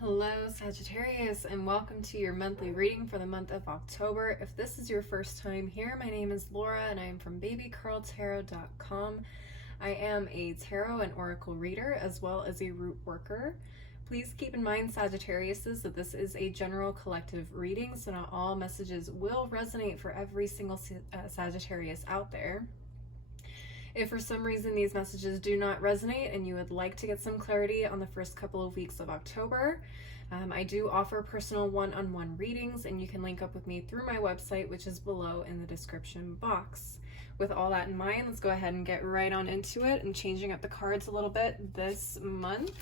Hello, Sagittarius, and welcome to your monthly reading for the month of October. If this is your first time here, my name is Laura and I am from babycurltarot.com. I am a tarot and oracle reader as well as a root worker. Please keep in mind, Sagittariuses, that this is a general collective reading, so not all messages will resonate for every single Sagittarius out there. If for some reason these messages do not resonate and you would like to get some clarity on the first couple of weeks of October, I do offer personal one-on-one readings, and you can link up with me through my website, which is below in the description box. With all that in mind, let's go ahead and get right on into it. I'm changing up the cards a little bit this month,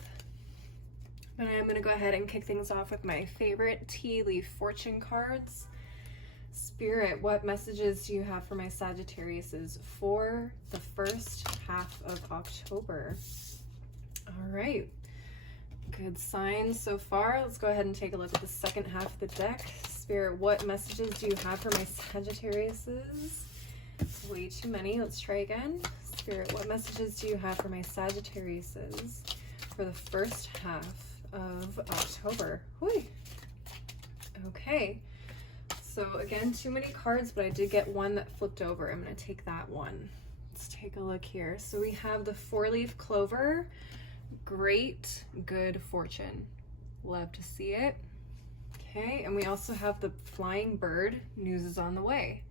but I'm going to go ahead and kick things off with my favorite tea leaf fortune cards. Spirit, what messages do you have for my Sagittariuses for the first half of October? All right, good signs so far. Let's go ahead and take a look at the second half of the deck. Spirit, what messages do you have for my Sagittariuses? Way too many. Let's try again. Spirit, what messages do you have for my Sagittariuses for the first half of October? Whee. Okay. So again, too many cards, but I did get one that flipped over. I'm going to take that one. Let's take a look here. So we have the four-leaf clover. Great, good fortune. Love to see it. Okay, and we also have the flying bird. News is on the way.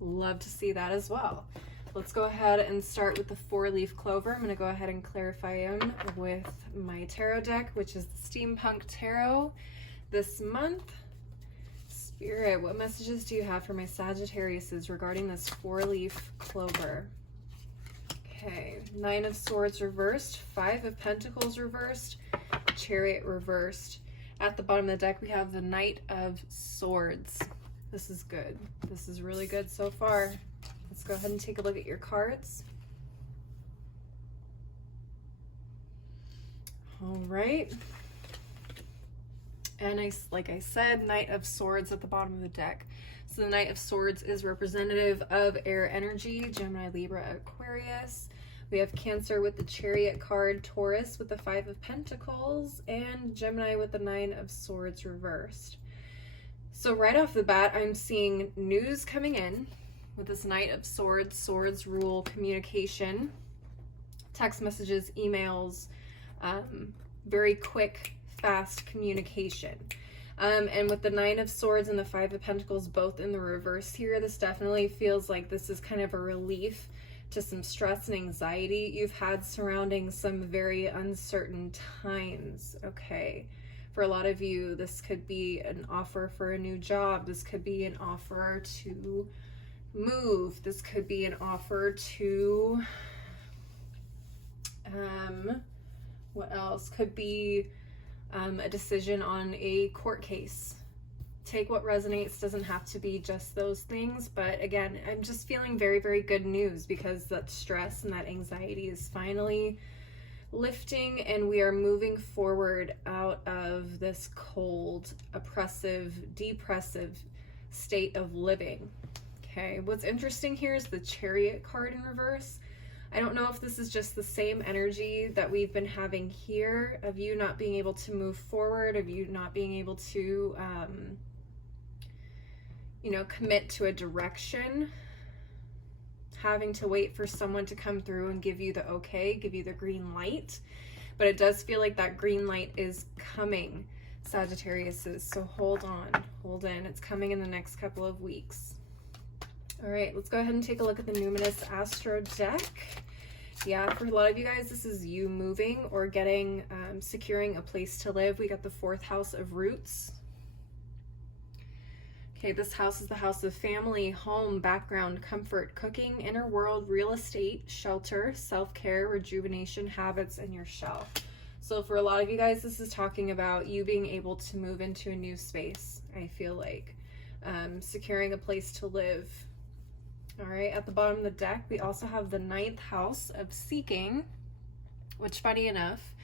Love to see that as well. Let's go ahead and start with the four-leaf clover. I'm going to go ahead and clarify them with my tarot deck, which is the Steampunk Tarot this month. Spirit, what messages do you have for my Sagittariuses regarding this four-leaf clover? Okay, Nine of Swords reversed, Five of Pentacles reversed, Chariot reversed. At the bottom of the deck, we have the Knight of Swords. This is good. This is really good so far. Let's go ahead and take a look at your cards. All right. And like I said, Knight of Swords at the bottom of the deck. So the Knight of Swords is representative of air energy, Gemini, Libra, Aquarius. We have Cancer with the Chariot card, Taurus with the Five of Pentacles, and Gemini with the Nine of Swords reversed. So right off the bat, I'm seeing news coming in with this Knight of Swords. Swords rule communication, text messages, emails, very quick, fast communication. And with the Nine of Swords and the Five of Pentacles both in the reverse here, this definitely feels like this is kind of a relief to some stress and anxiety you've had surrounding some very uncertain times. Okay, for a lot of you, this could be an offer for a new job. This could be an offer to move. This could be an offer to what else? Could be a decision on a court case. Take what resonates. Doesn't have to be just those things, but again, I'm just feeling very, very good news because that stress and that anxiety is finally lifting, and we are moving forward out of this cold, oppressive, depressive state of living. Okay, what's interesting here is the Chariot card in reverse. I don't know if this is just the same energy that we've been having here of you not being able to move forward, of you not being able to, commit to a direction, having to wait for someone to come through and give you the okay, give you the green light. But it does feel like that green light is coming, Sagittariuses. So hold on, hold in. It's coming in the next couple of weeks. All right, let's go ahead and take a look at the Numinous Astro deck. Yeah, for a lot of you guys, this is you moving or getting, securing a place to live. We got the fourth house of roots. Okay, this house is the house of family, home, background, comfort, cooking, inner world, real estate, shelter, self-care, rejuvenation, habits, and your shelf. So for a lot of you guys, this is talking about you being able to move into a new space, I feel like. Securing a place to live. All right, at the bottom of the deck, we also have the ninth house of seeking, which, funny enough,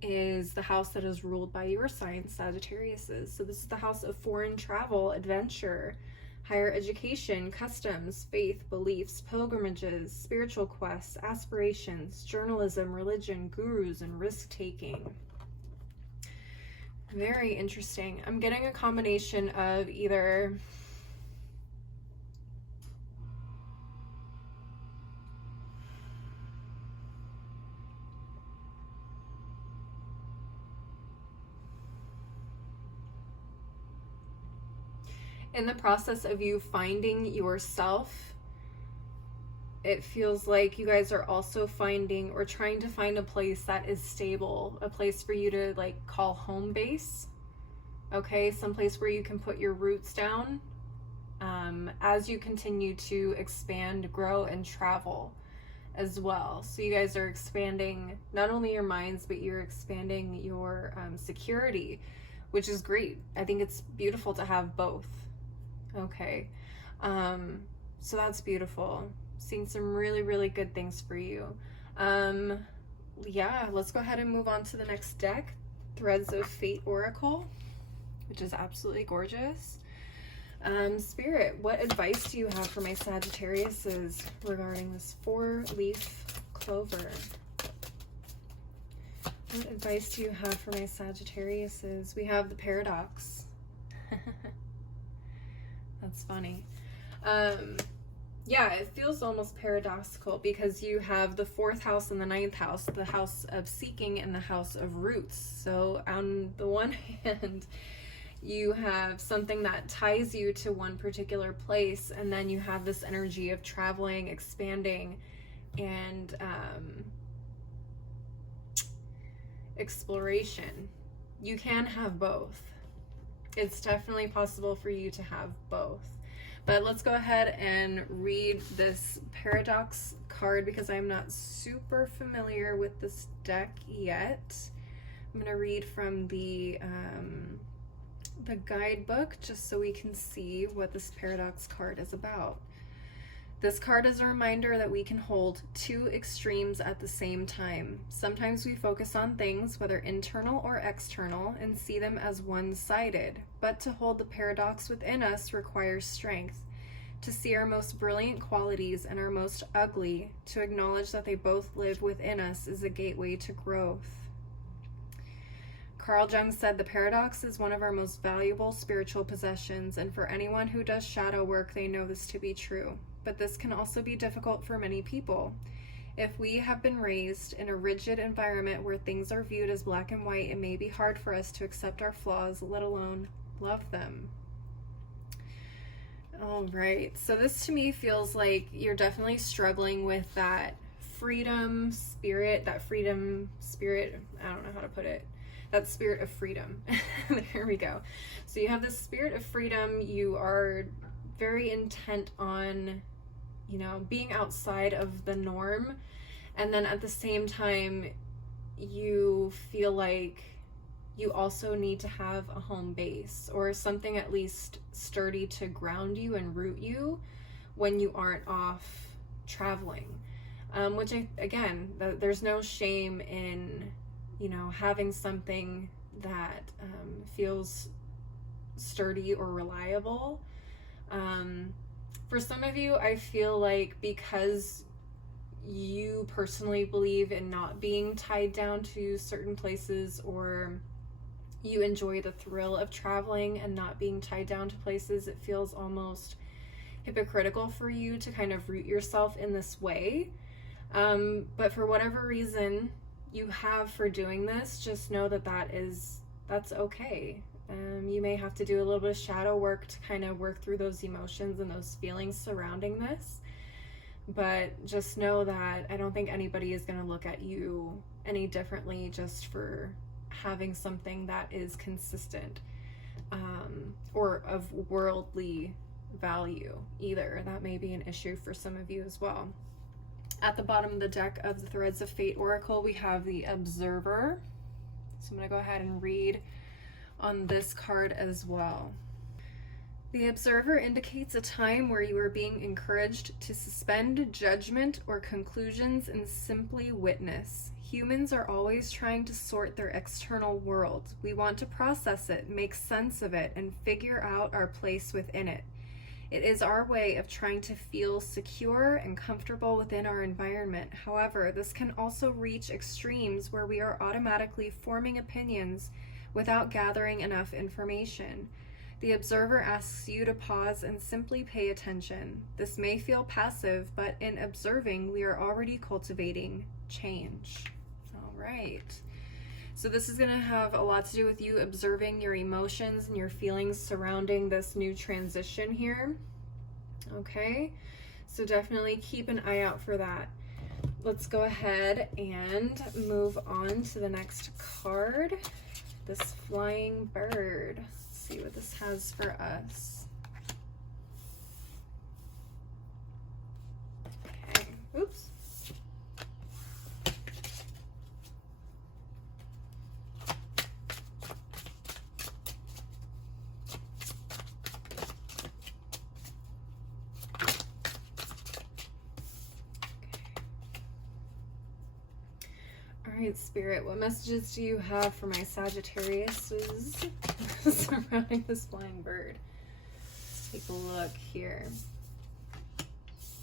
is the house that is ruled by your sign, Sagittariuses. So this is the house of foreign travel, adventure, higher education, customs, faith, beliefs, pilgrimages, spiritual quests, aspirations, journalism, religion, gurus, and risk-taking. Very interesting. I'm getting a combination of either in the process of you finding yourself, it feels like you guys are also finding or trying to find a place that is stable, a place for you to like call home base. Okay, someplace where you can put your roots down as you continue to expand, grow, and travel as well. So you guys are expanding not only your minds, but you're expanding your security, which is great. I think it's beautiful to have both. Okay, so that's beautiful. Seeing some really, really good things for you. Yeah, let's go ahead and move on to the next deck, Threads of Fate Oracle, which is absolutely gorgeous. Spirit, what advice do you have for my Sagittariuses regarding this 4-leaf clover? What advice do you have for my Sagittariuses? We have the paradox. That's funny. Yeah, it feels almost paradoxical because you have the 4th house and the 9th house, the house of seeking and the house of roots. So on the one hand, you have something that ties you to one particular place, and then you have this energy of traveling, expanding, and exploration. You can have both. It's definitely possible for you to have both. But let's go ahead and read this paradox card because I'm not super familiar with this deck yet. I'm going to read from the guidebook just so we can see what this paradox card is about. This card is a reminder that we can hold 2 extremes at the same time. Sometimes we focus on things, whether internal or external, and see them as one-sided. But to hold the paradox within us requires strength. To see our most brilliant qualities and our most ugly, to acknowledge that they both live within us, is a gateway to growth. Carl Jung said the paradox is one of our most valuable spiritual possessions, and for anyone who does shadow work, they know this to be true. But this can also be difficult for many people. If we have been raised in a rigid environment where things are viewed as black and white, it may be hard for us to accept our flaws, let alone love them. All right, so this to me feels like you're definitely struggling with that freedom spirit, I don't know how to put it, that spirit of freedom. There we go. So you have this spirit of freedom. You are very intent on, you know, being outside of the norm. And then at the same time, you feel like you also need to have a home base or something at least sturdy to ground you and root you when you aren't off traveling. Which there's no shame in, you know, having something that feels sturdy or reliable. For some of you, I feel like because you personally believe in not being tied down to certain places, or you enjoy the thrill of traveling and not being tied down to places, it feels almost hypocritical for you to kind of root yourself in this way. But for whatever reason you have for doing this, just know that that's okay. You may have to do a little bit of shadow work to kind of work through those emotions and those feelings surrounding this. But just know that I don't think anybody is going to look at you any differently just for having something that is consistent or of worldly value either. That may be an issue for some of you as well. At the bottom of the deck of the Threads of Fate Oracle, we have the Observer. So I'm going to go ahead and read on this card as well. The Observer indicates a time where you are being encouraged to suspend judgment or conclusions and simply witness. Humans are always trying to sort their external world. We want to process it, make sense of it, and figure out our place within it. It is our way of trying to feel secure and comfortable within our environment. However, this can also reach extremes where we are automatically forming opinions without gathering enough information. The observer asks you to pause and simply pay attention. This may feel passive, but in observing, we are already cultivating change. All right. So this is going to have a lot to do with you observing your emotions and your feelings surrounding this new transition here. Okay, so definitely keep an eye out for that. Let's go ahead and move on to the next card, this flying bird. Let's see what this has for us. Okay, oops. Alright, Spirit, what messages do you have for my Sagittariuses surrounding this flying bird? Let's take a look here.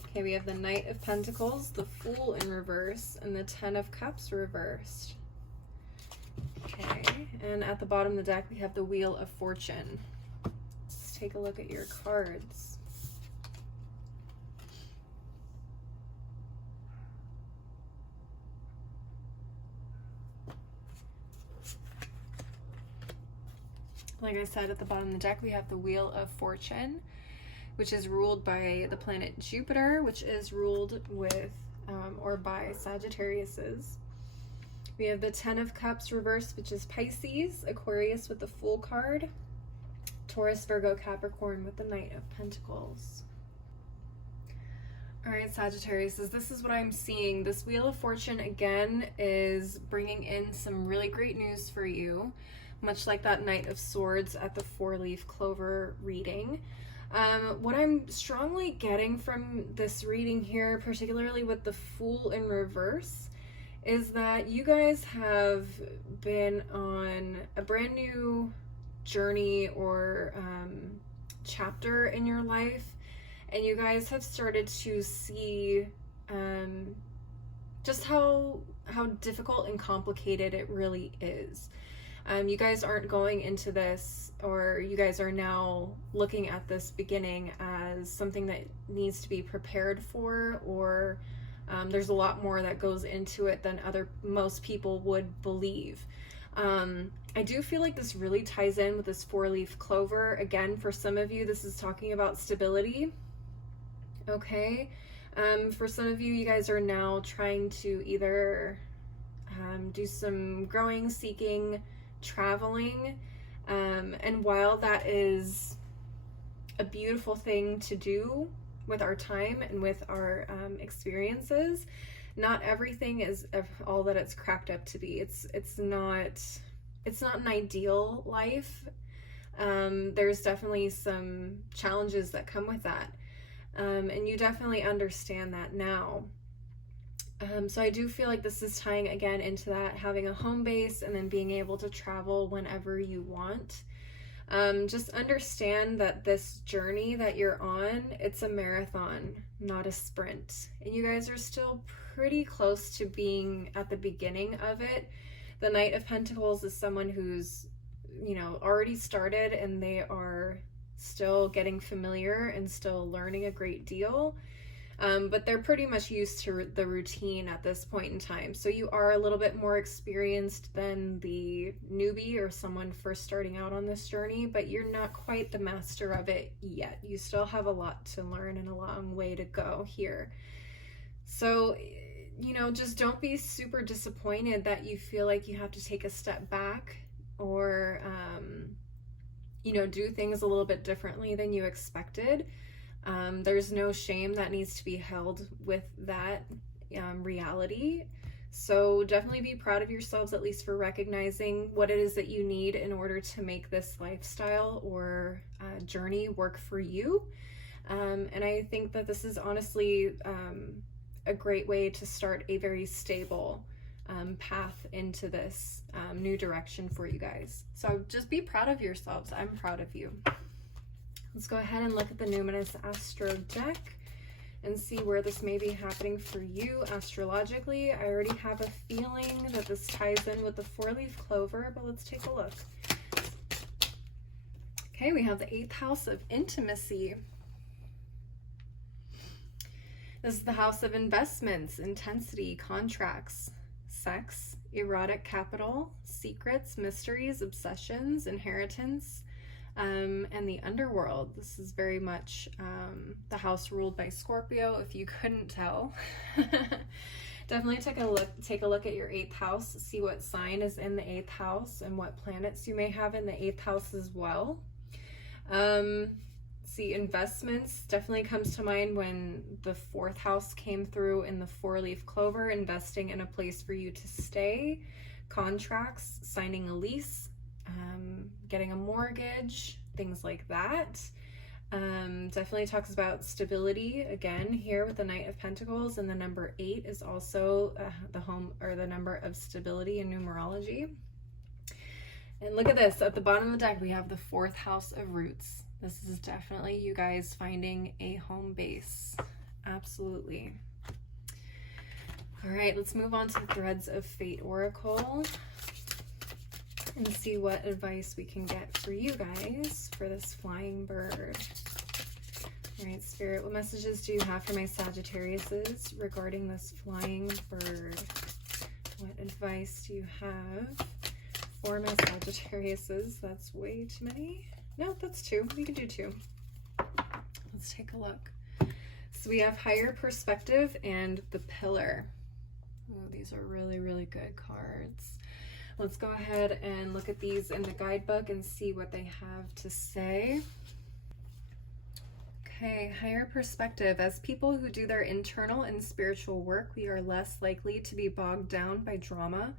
Okay, we have the Knight of Pentacles, the Fool in reverse, and the Ten of Cups reversed. Okay, and at the bottom of the deck we have the Wheel of Fortune. Let's take a look at your cards. Like I said, at the bottom of the deck, we have the Wheel of Fortune, which is ruled by the planet Jupiter, which is ruled with, or by Sagittariuses. We have the Ten of Cups reversed, which is Pisces, Aquarius with the Fool card, Taurus, Virgo, Capricorn with the Knight of Pentacles. All right, Sagittariuses, this is what I'm seeing. This Wheel of Fortune, again, is bringing in some really great news for you. Much like that Knight of Swords at the 4-leaf clover reading. What I'm strongly getting from this reading here, particularly with the Fool in reverse, is that you guys have been on a brand new journey or chapter in your life, and you guys have started to see just how difficult and complicated it really is. You guys aren't going into this, or you guys are now looking at this beginning as something that needs to be prepared for, or there's a lot more that goes into it than most people would believe. I do feel like this really ties in with this 4-leaf clover. Again, for some of you, this is talking about stability. Okay. For some of you, you guys are now trying to either do some growing, seeking, traveling, and while that is a beautiful thing to do with our time and with our experiences, not everything is all that it's cracked up to be. It's not an ideal life. There's definitely some challenges that come with that, and you definitely understand that now. So I do feel like this is tying again into that, having a home base and then being able to travel whenever you want. Just understand that this journey that you're on, it's a marathon, not a sprint. And you guys are still pretty close to being at the beginning of it. The Knight of Pentacles is someone who's, already started, and they are still getting familiar and still learning a great deal. But they're pretty much used to the routine at this point in time. So you are a little bit more experienced than the newbie or someone first starting out on this journey, but you're not quite the master of it yet. You still have a lot to learn and a long way to go here. So, just don't be super disappointed that you feel like you have to take a step back or, do things a little bit differently than you expected. There's no shame that needs to be held with that reality. So definitely be proud of yourselves, at least for recognizing what it is that you need in order to make this lifestyle or journey work for you. And I think that this is honestly a great way to start a very stable path into this new direction for you guys. So just be proud of yourselves. I'm proud of you. Let's go ahead and look at the Numinous Astro deck. and see where this may be happening for you astrologically. I already have a feeling that this ties in with the 4-leaf clover, but let's take a look. Okay, we have the 8th house of intimacy. This is the house of investments, intensity, contracts, sex, erotic capital, secrets, mysteries, obsessions, inheritance, and the underworld. This is very much the house ruled by Scorpio, if you couldn't tell. Definitely take a look at your 8th house, see what sign is in the 8th house and what planets you may have in the 8th house as well. See, investments definitely comes to mind when the 4th house came through in the 4-leaf clover, investing in a place for you to stay, contracts, signing a lease, getting a mortgage, things like that. Definitely talks about stability again here with the Knight of Pentacles, and the number 8 is also the home or the number of stability in numerology. And look at this, at the bottom of the deck we have the 4th house of roots. This is definitely you guys finding a home base. Absolutely. All right, let's move on to the Threads of Fate Oracle and see what advice we can get for you guys for this flying bird. All right, Spirit, what messages do you have for my Sagittariuses regarding this flying bird? What advice do you have for my Sagittariuses? That's way too many. No, that's 2. We can do 2. Let's take a look. So we have higher perspective and the pillar. Oh, these are really, really good cards. Let's go ahead and look at these in the guidebook and see what they have to say. Okay, higher perspective. As people who do their internal and spiritual work, we are less likely to be bogged down by drama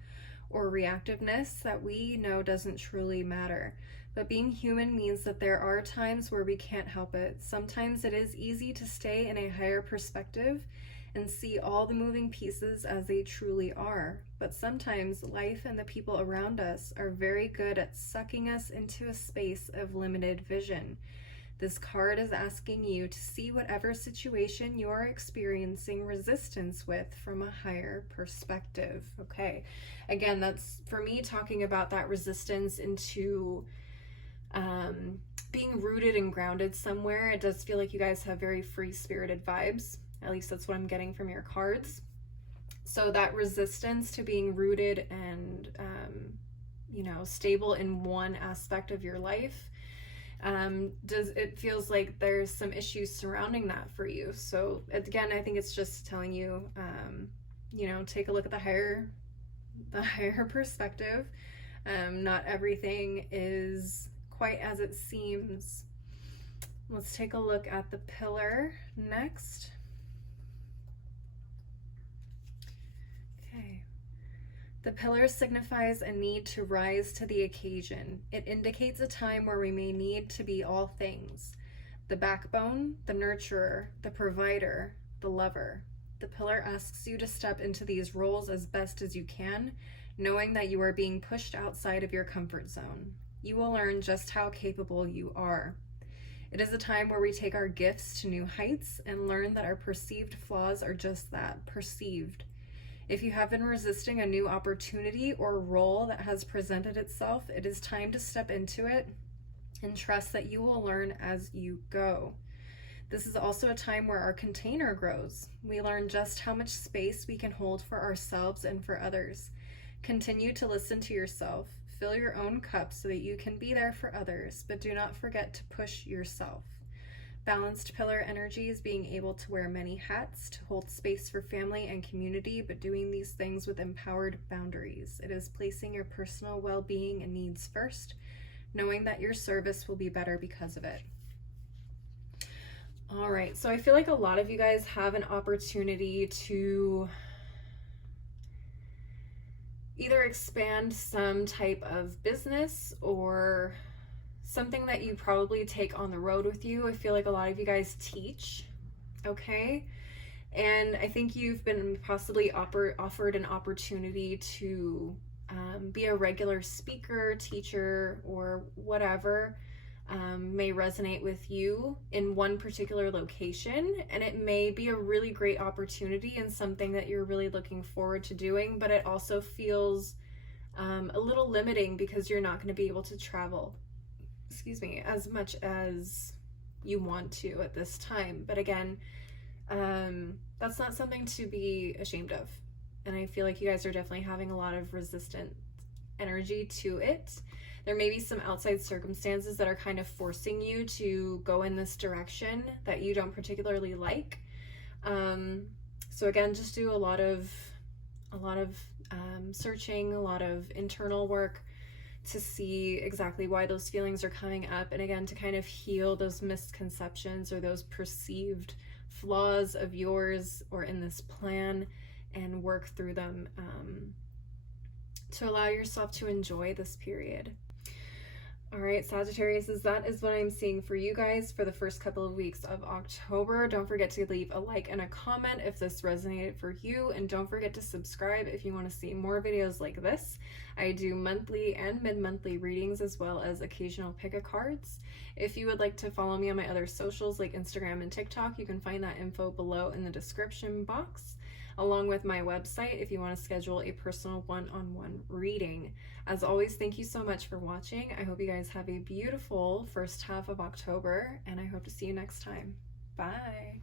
or reactiveness that we know doesn't truly matter. But being human means that there are times where we can't help it. Sometimes it is easy to stay in a higher perspective and see all the moving pieces as they truly are. But sometimes life and the people around us are very good at sucking us into a space of limited vision. This card is asking you to see whatever situation you're experiencing resistance with from a higher perspective. Okay, again, that's for me talking about that resistance into being rooted and grounded somewhere. It does feel like you guys have very free-spirited vibes. At least that's what I'm getting from your cards. So that resistance to being rooted and, you know, stable in one aspect of your life, it feels like there's some issues surrounding that for you. So again, I think it's just telling you, you know, take a look at the higher perspective. Not everything is quite as it seems. Let's take a look at the pillar next. Okay. The pillar signifies a need to rise to the occasion. It indicates a time where we may need to be all things: the backbone, the nurturer, the provider, the lover. The pillar asks you to step into these roles as best as you can, knowing that you are being pushed outside of your comfort zone. You will learn just how capable you are. It is a time where we take our gifts to new heights and learn that our perceived flaws are just that, perceived. If you have been resisting a new opportunity or role that has presented itself, it is time to step into it and trust that you will learn as you go. This is also a time where our container grows. We learn just how much space we can hold for ourselves and for others. Continue to listen to yourself. Fill your own cup so that you can be there for others, but do not forget to push yourself. Balanced pillar energy is being able to wear many hats, to hold space for family and community, but doing these things with empowered boundaries. It is placing your personal well-being and needs first, knowing that your service will be better because of it. All right, so I feel like a lot of you guys have an opportunity to either expand some type of business or something that you probably take on the road with you. I feel like a lot of you guys teach, okay? And I think you've been possibly offered an opportunity to be a regular speaker, teacher, or whatever. may resonate with you in one particular location, and it may be a really great opportunity and something that you're really looking forward to doing, but it also feels a little limiting because you're not going to be able to travel, as much as you want to at this time. But again, that's not something to be ashamed of. And I feel like you guys are definitely having a lot of resistant energy to it. There may be some outside circumstances that are kind of forcing you to go in this direction that you don't particularly like. So again, just do a lot of searching, a lot of internal work to see exactly why those feelings are coming up, and again, to kind of heal those misconceptions or those perceived flaws of yours or in this plan, and work through them to allow yourself to enjoy this period. All right, Sagittarius, that is what I'm seeing for you guys for the first couple of weeks of October. Don't forget to leave a like and a comment if this resonated for you, and don't forget to subscribe if you want to see more videos like this. I do monthly and mid-monthly readings, as well as occasional pick-a-cards. If you would like to follow me on my other socials like Instagram and TikTok, you can find that info below in the description box, along with my website if you want to schedule a personal one-on-one reading. As always, thank you so much for watching. I hope you guys have a beautiful first half of October, and I hope to see you next time. Bye.